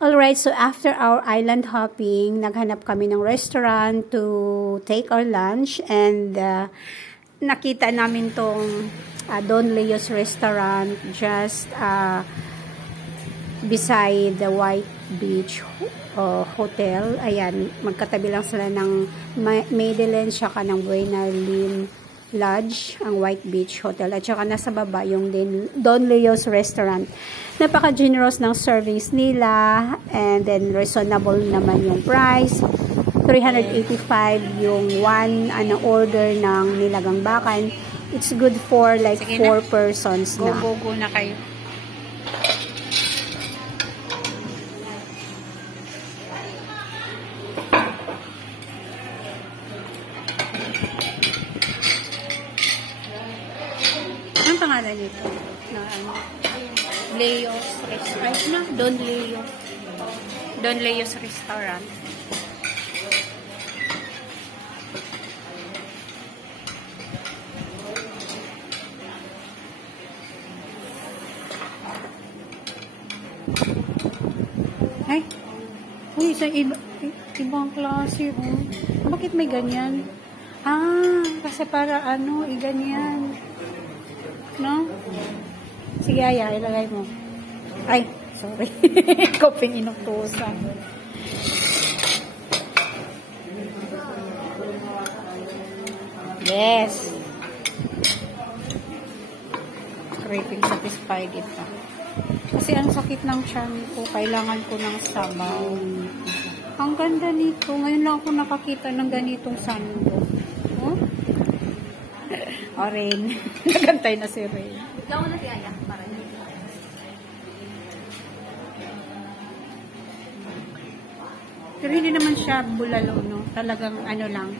Alright, so after our island hopping, naghanap kami ng restaurant to take our lunch and nakita namin tong Don Leo's restaurant just beside the White Beach Hotel. Ayan, magkatabi lang sila ng Medellin saka ng Buena Lynn Lodge, ang White Beach Hotel, at saka nasa baba yung Don Leo's restaurant. Napaka-generous ng service nila, and then reasonable naman yung price. 385 yung one order ng nilagang bakan. It's good for like 4 persons na. Go na kayo. Anong pangalan nito? Leo's Restaurant. Don Leo. Don Leo's Restaurant. Ay, uy, isang ibang klase. Bakit may ganyan? Kasi para ganyan. No? Sige, Aya, ilagay mo. Ay, sorry. Koping inutusan. Yes. Scraping satisfied ito. Kasi ang sakit ng tiyan ko, kailangan ko ng sabaw. Ang ganda nito. Ngayon lang ako nakakita ng ganitong sando. Oh? O, Rain. Nagantay na si Rain. Ikaw na si Aya. Para hindi. Pero hindi naman siya bulalo, no? Talagang lang.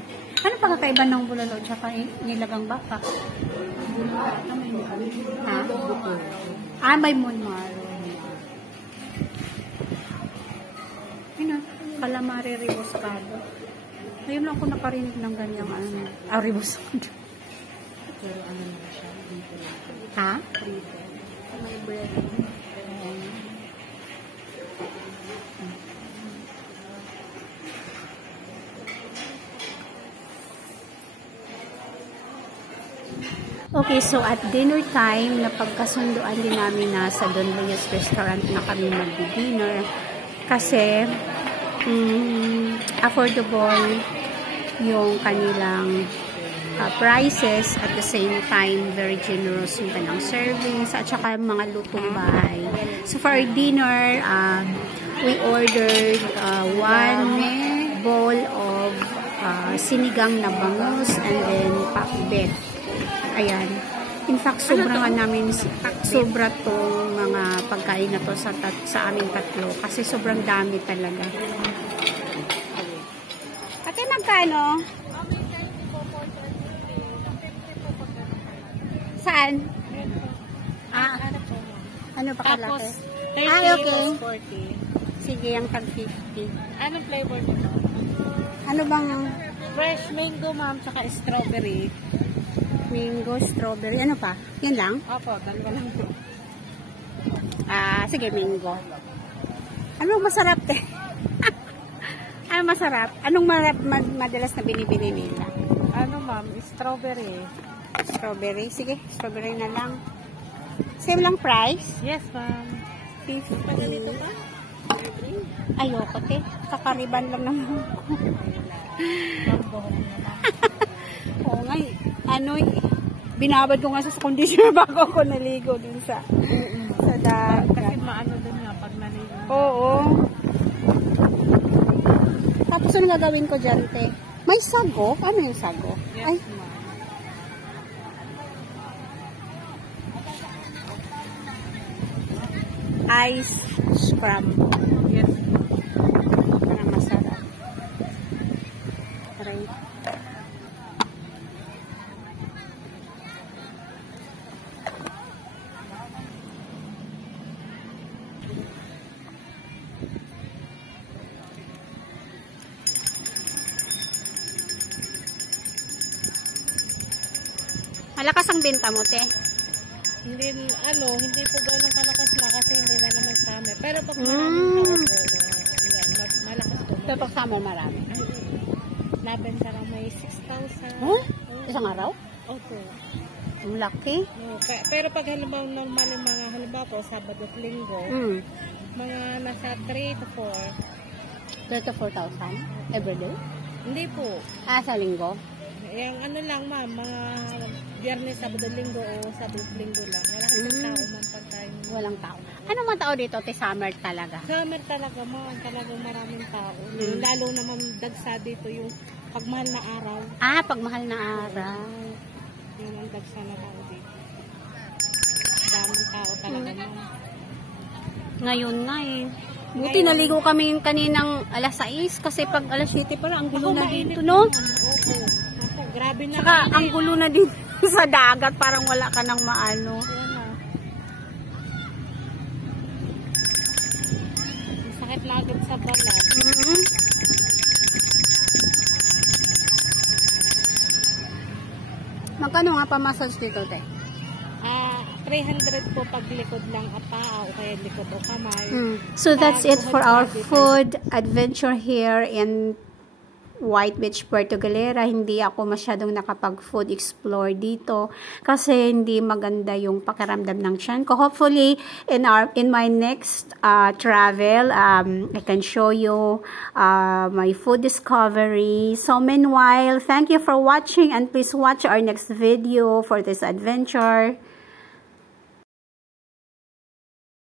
Ano pa kakaiba ng bulalo tsaka nilagang baka? Ha? May munmaro. Calamari rebuscado. Ngayon lang ako nakarinig ng ganyang rebuscado. Pero ano na siya? Ha? May bread. Okay, so at dinner time, napagkasunduan din namin na sa Don Leo's restaurant na kami magdi-dinner. Kasi, affordable yung kanilang prices, at the same time very generous yung kanilang servings at saka mga lutong bahay. So for our dinner, we ordered one bowl of sinigang na bangus and then pakbet. Ayan. In fact, sobra tong mga pagkain na to sa aming tatlo kasi sobrang dami talaga. Ate, magkano? Saan? Ano pa kalaki? Tapos, 30 okay. 40. Sige, ang tag 50. Anong flavor nito? Ano bang Fresh mango, ma'am, tsaka strawberry. mango, strawberry? Ano pa? Yan lang? Opo, dalawa lang po. Sige, mango. Ano masarap te? Ano masarap? Anong madalas na binibili nila? Ano, ma'am? Strawberry. Strawberry? Sige, strawberry na lang. Same lang price? Yes, ma'am. 50. Pagalito pa? Ayoko te. Kakariban lang naman ko. Oo nga binabad ko nga sa conditioner bago ako naligo dun sa dagat. Kasi maano dun nga pag naligo. Oo. Tapos ano gagawin ko dyan, te? May sago? Ano yung sago? Yes, Ay, ma'am. ice scramble. Yes. Parang masarap. Try. Malakas ang benta mo, te? Hindi po gano'ng kalakas na kasi hindi na naman sa amin. Pero pag maraming tao po, Pero pag summer marami. Nabenta lang may 6,000. Huh? Isang araw? Opo. Ang laki. Pero pag halimbawa normal yung mga halimbawa po, Sabado at Linggo, mga nasa 3 to 4. 3 to 4,000 everyday? Hindi po. Sa linggo? Yung ano lang ma'am, mga Biyernes, Sabado, Linggo o Sabado, Linggo lang. Wala kasing tao man pag tayo. Walang tao. Ano man tao dito? Summer talaga. Summer talaga ma'am, talagang maraming tao. Lalo naman dagsa dito yung pagmahal na araw. Pag mahal na araw. Yung ang dagsa na tao dito. Daming tao talaga ma'am. Ngayon nga eh. Buti naligo kami yung kaninang alas 6 kasi pag alas 7 pala ang gulo na dito, no? Opo. Ako, grabe na. Saka ang gulo na dito sa dagat, parang wala ka nang maano. Sakit na agad sa balat. Magkano nga pa-massage dito, te? 300 po pag likod lang paa o kaya likod o kamay. So that's it for our food adventure here in White Beach, Puerto Galera. Hindi ako masyadong nakapag-food explore dito kasi hindi maganda yung pakiramdam ng tiyan ko. Hopefully, in my next travel, I can show you my food discovery. So, meanwhile, thank you for watching and please watch our next video for this adventure.